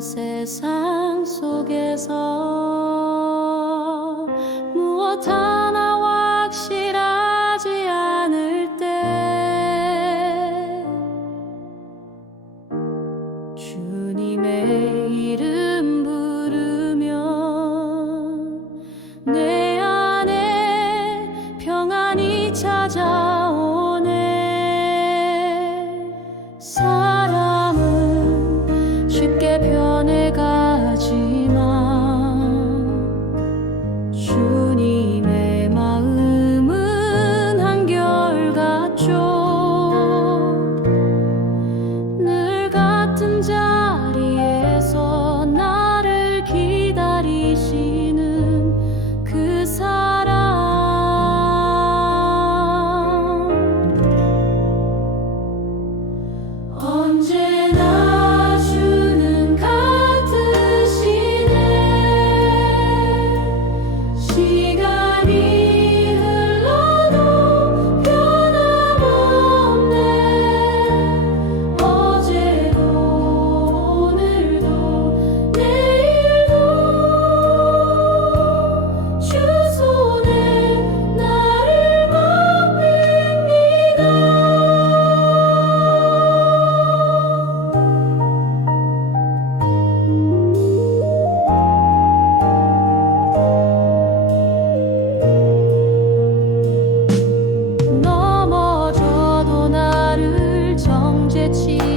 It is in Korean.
세상 속에서 that she